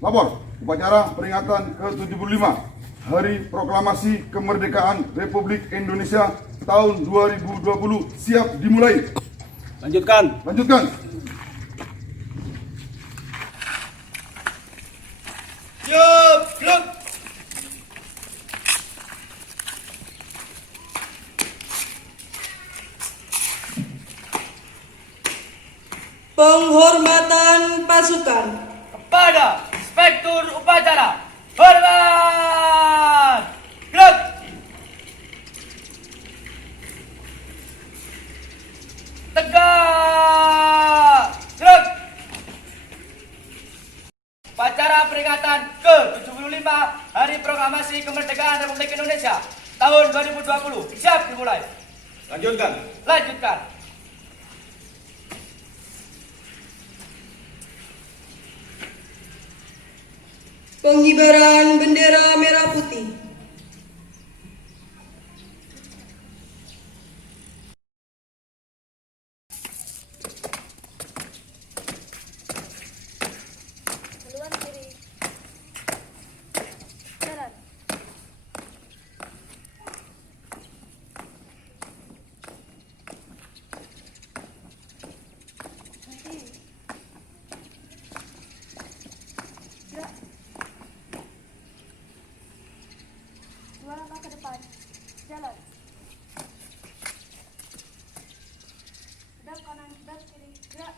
Lapor, upacara peringatan ke-75 Hari Proklamasi Kemerdekaan Republik Indonesia tahun 2020 siap dimulai. Lanjutkan. Gerak. Penghormatan pasukan Kepada Inspektur Upacara. Hormat. Gerak. Tegak. Gerak. Upacara peringatan ke-75 Hari Proklamasi Kemerdekaan Republik Indonesia tahun 2020 siap dimulai. Lanjutkan. pengibaran bendera merah putih. Haluan kiri. Jalan. Berhenti. Gerak. 2 langkah ke depan. Jalan. Pedal kanan, pedal kiri. Gerak.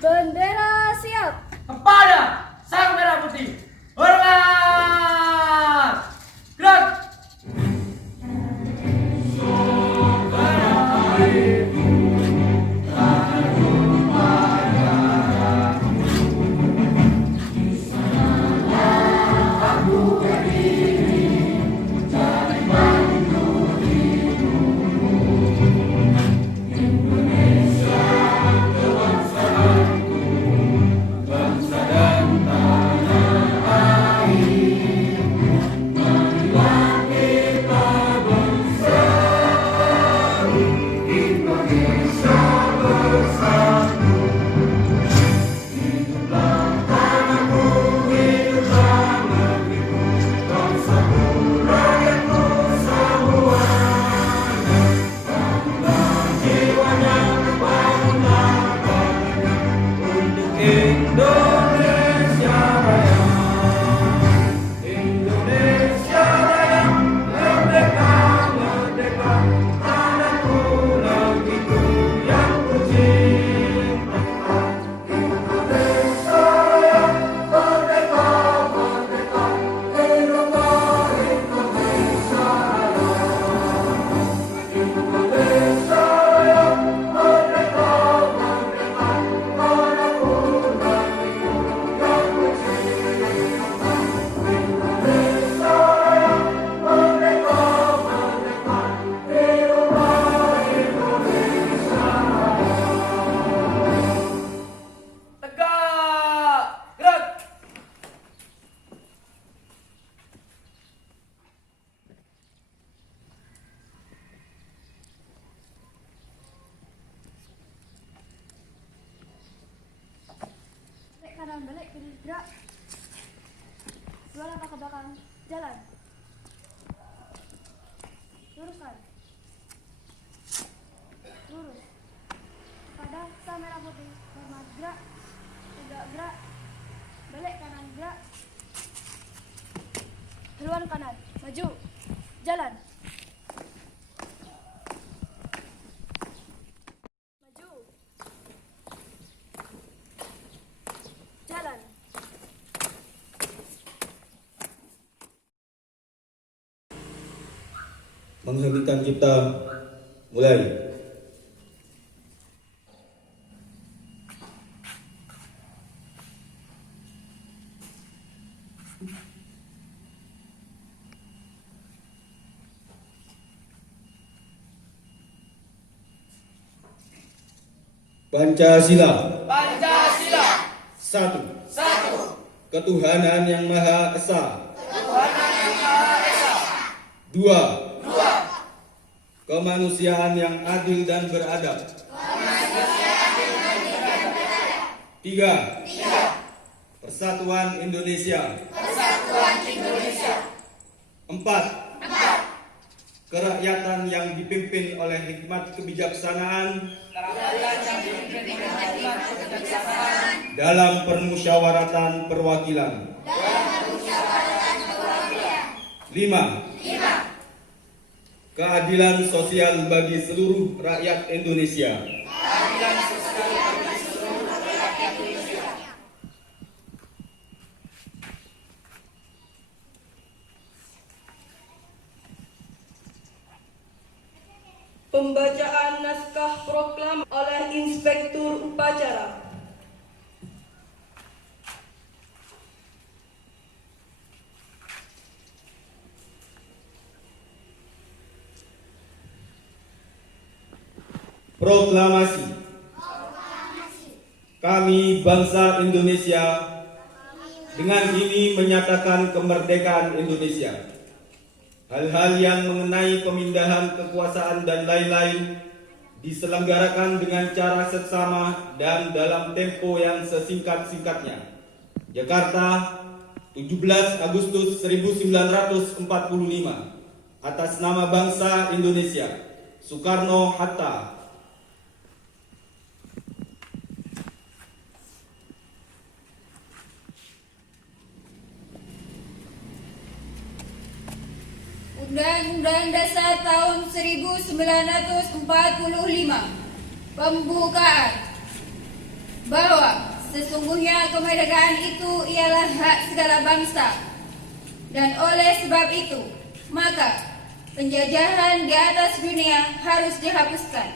Bendera siap. Kepada Sang Merah Putih. Hormat. Gerak. Tegak. Gerak. Balik kanan, balik kiri. Gerak. 2 langkah ke belakang. Jalan. Luruskan. Lurus. Kepada Sang Merah Putih. Hormat. Gerak. Tegak. Gerak. Balik kanan. Gerak. Haluan kanan. Maju. Jalan. Maju. menghentikan cipta, mulai. Pancasila. Pancasila. Satu. Satu. Ketuhanan yang Maha Esa. Ketuhanan yang Maha Esa. Dua. Dua. Kemanusiaan yang adil dan beradab. Tiga. Tiga. Persatuan Indonesia. Persatuan Indonesia. Empat. Empat. Kerakyatan yang dipimpin oleh hikmat kebijaksanaan Kerakyatan yang dipimpin oleh hikmat kebijaksanaan dalam permusyawaratan perwakilan. Lima. Lima. Keadilan sosial bagi seluruh rakyat Indonesia. Keadilan sosial bagi seluruh rakyat Indonesia. Pembacaan naskah proklam oleh Inspektur Upacara. Proklamasi. Kami bangsa Indonesia dengan ini menyatakan kemerdekaan Indonesia. Hal-hal yang mengenai pemindahan kekuasaan dan lain-lain diselenggarakan dengan cara seksama dan dalam tempo yang sesingkat-singkatnya. Jakarta, 17 Agustus 1945. Atas nama bangsa Indonesia, Soekarno-Hatta. Undang-Undang Dasar tahun 1945. Pembukaan. Bahwa sesungguhnya kemerdekaan itu ialah hak segala bangsa. Dan oleh sebab itu, maka penjajahan di atas dunia harus dihapuskan.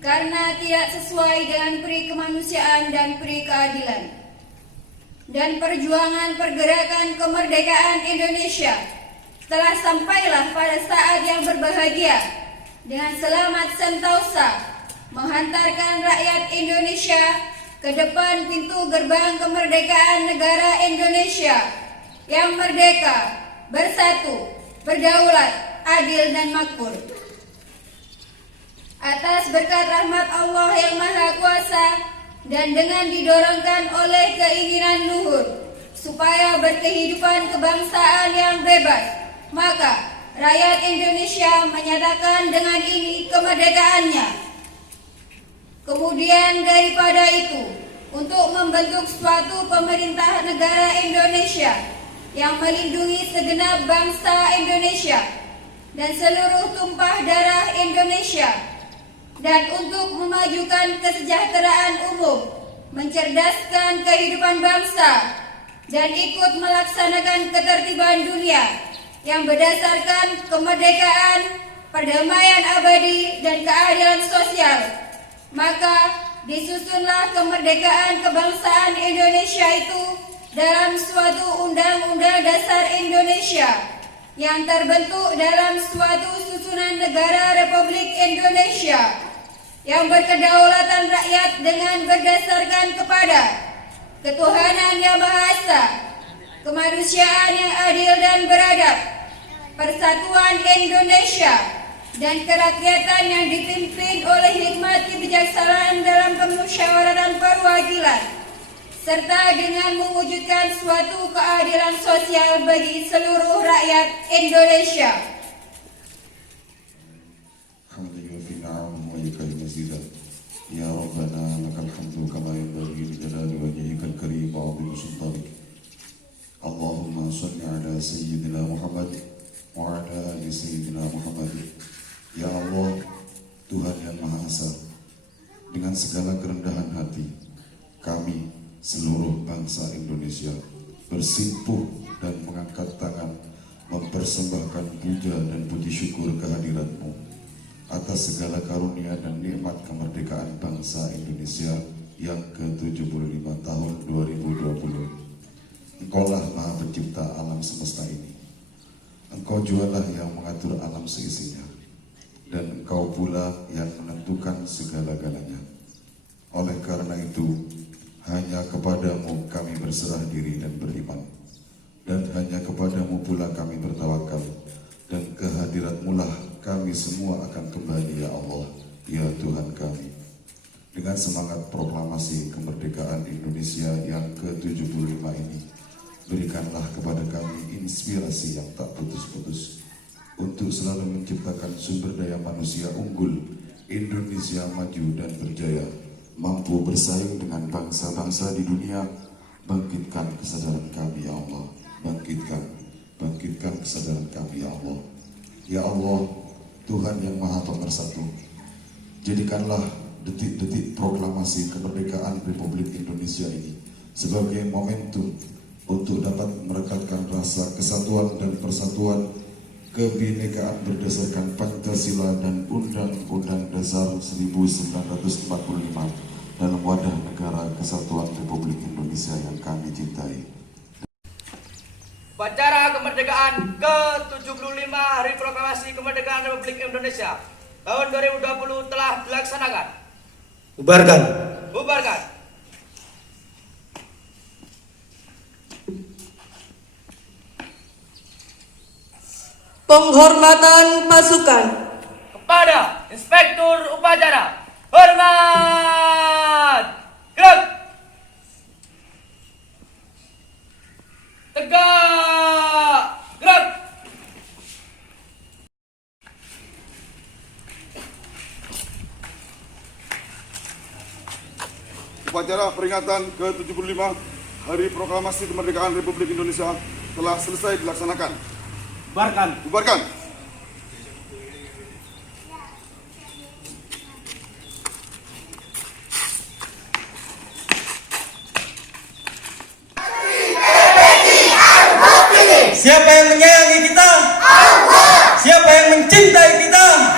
Karena tidak sesuai dengan peri kemanusiaan dan peri keadilan. Dan perjuangan pergerakan kemerdekaan Indonesia telah sampailah pada saat yang berbahagia dengan selamat sentosa menghantarkan rakyat Indonesia ke depan pintu gerbang kemerdekaan negara Indonesia yang merdeka, bersatu, berdaulat, adil dan makmur. Atas berkat rahmat Allah yang Maha Kuasa dan dengan didorongkan oleh keinginan luhur supaya berkehidupan kebangsaan yang bebas, maka rakyat Indonesia menyatakan dengan ini kemerdekaannya. Kemudian daripada itu, untuk membentuk suatu pemerintah negara Indonesia yang melindungi segenap bangsa Indonesia dan seluruh tumpah darah Indonesia, dan untuk memajukan kesejahteraan umum, mencerdaskan kehidupan bangsa, dan ikut melaksanakan ketertiban dunia yang berdasarkan kemerdekaan, perdamaian abadi, dan keadilan sosial, maka disusunlah kemerdekaan kebangsaan Indonesia itu dalam suatu Undang-Undang Dasar Indonesia yang terbentuk dalam suatu susunan negara Republik Indonesia yang berkedaulatan rakyat dengan berdasarkan kepada ketuhanan yang Maha Esa, kemanusiaan yang adil dan beradab, persatuan Indonesia, dan kerakyatan yang dipimpin oleh hikmat kebijaksanaan dalam permusyawaratan perwakilan, serta dengan mewujudkan suatu keadilan sosial bagi seluruh rakyat Indonesia. Ya Rabbana lakal hamdu kama yanbaghi li jalali wajhikal karim wa 'azimi sultanik. Allahumma shalli ala sayyidina Muhammad wa ala ali sayyidina Muhammad. Ya Allah, Tuhan yang Maha Esa, dengan segala kerendahan hati, kami seluruh bangsa Indonesia bersimpuh dan mengangkat tangan mempersembahkan puja dan puji syukur kehadirat-Mu atas segala karunia dan nikmat kemerdekaan bangsa Indonesia yang ke-75 tahun 2020. Engkaulah Maha Pencipta alam semesta ini. Engkau jualah yang mengatur alam seisinya, dan Engkau pula yang menentukan segala-galanya. Oleh karena itu, hanya kepadamu kami berserah diri dan beriman, dan hanya kepadamu pula kami bertawakal, dan kehadirat-Mu lah kami semua akan kembali, ya Allah, ya Tuhan kami. Dengan semangat proklamasi kemerdekaan Indonesia yang ke-75 ini, berikanlah kepada kami inspirasi yang tak putus-putus untuk selalu menciptakan sumber daya manusia unggul, Indonesia maju dan berjaya, mampu bersaing dengan bangsa-bangsa di dunia. Bangkitkan kesadaran kami, ya Allah. Bangkitkan kesadaran kami, ya Allah. Ya Allah, Tuhan yang Maha Pemersatu, jadikanlah detik-detik proklamasi kemerdekaan Republik Indonesia ini sebagai momentum untuk dapat merekatkan rasa kesatuan dan persatuan, kebinekaan berdasarkan Pancasila dan Undang-Undang Dasar 1945 dalam wadah negara kesatuan Republik Indonesia yang kami cintai. Upacara kemerdekaan ke-75 Hari Proklamasi Kemerdekaan Republik Indonesia tahun 2020 telah dilaksanakan. Bubarkan. Penghormatan pasukan. Kepada Inspektur Upacara, hormat. Gerak. Tegak. Gerak. Upacara peringatan ke-75 Hari Proklamasi Kemerdekaan Republik Indonesia telah selesai dilaksanakan. Bubarkan. Siapa yang menyayangi kita? Allah. Siapa yang mencintai kita?